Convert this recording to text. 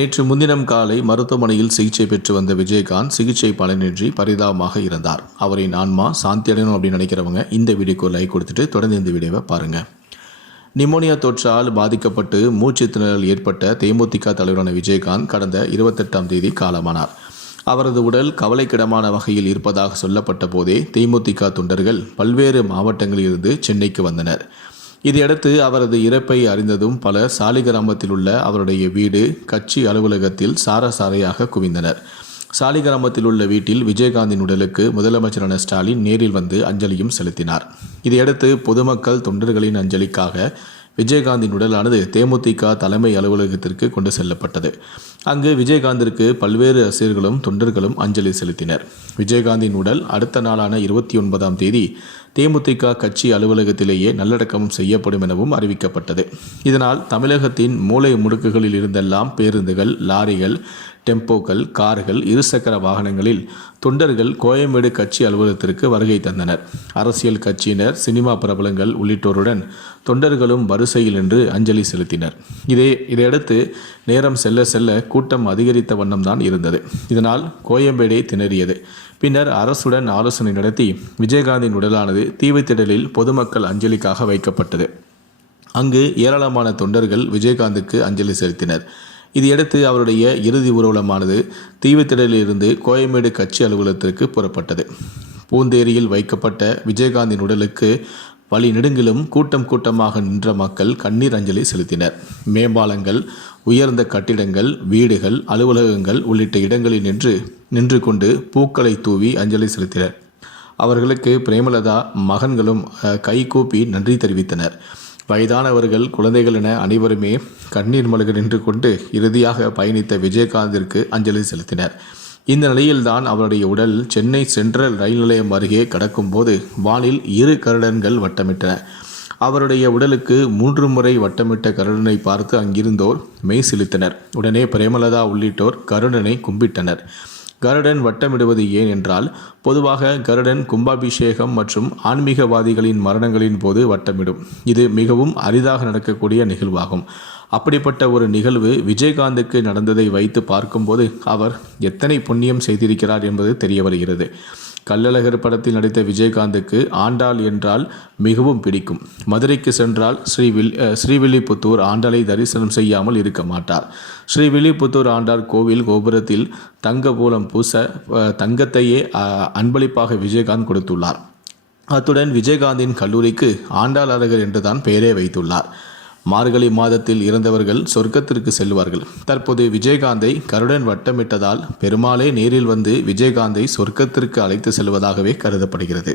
நேற்று முன்தினம் காலை மருத்துவமனையில் சிகிச்சை பெற்று வந்த விஜயகாந்த் சிகிச்சை பலனின்றி பரிதாபமாக இருந்தார். அவரின் ஆன்மா சாந்தி அடையணும் அப்படின்னு நினைக்கிறவங்க இந்த வீடியோக்கு லைக் கொடுத்துட்டு தொடர்ந்து இந்த வீடியோவை பாருங்கள். நிமோனியா தொற்றால் பாதிக்கப்பட்டு மூச்சு திணறல் ஏற்பட்ட தேமுதிக தலைவரான விஜயகாந்த் கடந்த 28ஆம் தேதி காலமானார். அவரது உடல் கவலைக்கிடமான வகையில் இருப்பதாக சொல்லப்பட்ட போதே தேமுதிக தொண்டர்கள் பல்வேறு மாவட்டங்களில் இருந்து சென்னைக்கு வந்தனர். இதையடுத்து அவரது இறப்பை அறிந்ததும் பல சாலிகிராமத்தில் உள்ள அவருடைய வீடு, கட்சி அலுவலகத்தில் சாரசாரையாக குவிந்தனர். சாலிகிராமத்தில் உள்ள வீட்டில் விஜயகாந்தின் உடலுக்கு முதலமைச்சரான ஸ்டாலின் நேரில் வந்து அஞ்சலியும் செலுத்தினார். இதையடுத்து பொதுமக்கள் தொண்டர்களின் அஞ்சலிக்காக விஜயகாந்தின் உடலானது தேமுதிக தலைமை அலுவலகத்திற்கு கொண்டு செல்லப்பட்டது. அங்கு விஜயகாந்திற்கு பல்வேறு ரசிகர்களும் தொண்டர்களும் அஞ்சலி செலுத்தினர். விஜயகாந்தின் உடல் அடுத்த நாளான 29ஆம் தேதி தேமுதிக கட்சி அலுவலகத்திலேயே நல்லடக்கம் செய்யப்படும் எனவும் அறிவிக்கப்பட்டது. இதனால் தமிழகத்தின் மூலை முடுக்குகளில் இருந்தெல்லாம் பேருந்துகள், லாரிகள், டெம்போக்கள், கார்கள், இருசக்கர வாகனங்களில் தொண்டர்கள் கோயம்பேடு கட்சி அலுவலகத்திற்கு வருகை தந்தனர். அரசியல் கட்சியினர், சினிமா பிரபலங்கள் உள்ளிட்டோருடன் தொண்டர்களும் வரிசையில் நின்று அஞ்சலி செலுத்தினர். இதையடுத்து நேரம் செல்ல செல்ல கூட்டம் அதிகரித்த வண்ணம்தான் இருந்தது. இதனால் கோயம்பேடே திணறியது. பின்னர் அரசுடன் ஆலோசனை நடத்தி விஜயகாந்தின் உடலானது தீவுத்திடலில் பொதுமக்கள் அஞ்சலிக்காக வைக்கப்பட்டது. அங்கு ஏராளமான தொண்டர்கள் விஜயகாந்துக்கு அஞ்சலி செலுத்தினர். இதையடுத்து அவருடைய இறுதி ஊர்வலமானது தீவுத்திடலிலிருந்து கோயம்பேடு கட்சி அலுவலகத்திற்கு புறப்பட்டது. பூந்தேரியில் வைக்கப்பட்ட விஜயகாந்தின் உடலுக்கு வழி நெடுங்கிலும் கூட்டம் கூட்டமாக நின்ற மக்கள் கண்ணீர் அஞ்சலி செலுத்தினர். மேம்பாலங்கள், உயர்ந்த கட்டிடங்கள், வீடுகள், அலுவலகங்கள் உள்ளிட்ட இடங்களில் நின்று கொண்டு பூக்களை தூவி அஞ்சலி செலுத்தினர். அவர்களுக்கு பிரேமலதா மகன்களும் கைகூப்பி நன்றி தெரிவித்தனர். வயதானவர்கள், குழந்தைகள் என அனைவருமே கண்ணீர் மல்க நின்று கொண்டு இறுதியாக பயணித்த விஜயகாந்திற்கு அஞ்சலி செலுத்தினர். இந்த நிலையில்தான் அவருடைய உடல் சென்னை சென்ட்ரல் ரயில் நிலையம் அருகே கடக்கும் போது வானில் 2 கருடன்கள் வட்டமிட்டன. அவருடைய உடலுக்கு 3 முறை வட்டமிட்ட கருடனை பார்த்து அங்கிருந்தோர் மெய் சிலித்தனர். உடனே பிரேமலதா உள்ளிட்டோர் கருடனை கும்பிட்டனர். கருடன் வட்டமிடுவது ஏன் என்றால், பொதுவாக கருடன் கும்பாபிஷேகம் மற்றும் ஆன்மீகவாதிகளின் மரணங்களின் போது வட்டமிடும். இது மிகவும் அரிதாக நடக்கக்கூடிய நிகழ்வாகும். அப்படிப்பட்ட ஒரு நிகழ்வு விஜயகாந்துக்கு நடந்ததை வைத்து பார்க்கும்போது அவர் எத்தனை புண்ணியம் செய்திருக்கிறார் என்பது தெரிய வருகிறது. கள்ளழகர் படத்தில் நடித்த விஜயகாந்துக்கு ஆண்டாள் என்றால் மிகவும் பிடிக்கும். மதுரைக்கு சென்றால் ஸ்ரீவில்லிபுத்தூர் ஆண்டாளை தரிசனம் செய்யாமல் இருக்க மாட்டார். ஸ்ரீவில்லிபுத்தூர் ஆண்டாள் கோவில் கோபுரத்தில் தங்க மூலம் பூச தங்கத்தையே அன்பளிப்பாக விஜயகாந்த் கொடுத்துள்ளார். அத்துடன் விஜயகாந்தின் கல்லூரிக்கு ஆண்டாள் அழகர் என்றுதான் பெயரே வைத்துள்ளார். மார்கழி மாதத்தில் இறந்தவர்கள் சொர்க்கத்திற்கு செல்வார்கள். தற்போது விஜயகாந்தை கருடன் வட்டமிட்டதால் பெருமாளே நேரில் வந்து விஜயகாந்தை சொர்க்கத்திற்கு அழைத்து செல்வதாகவே கருதப்படுகிறது.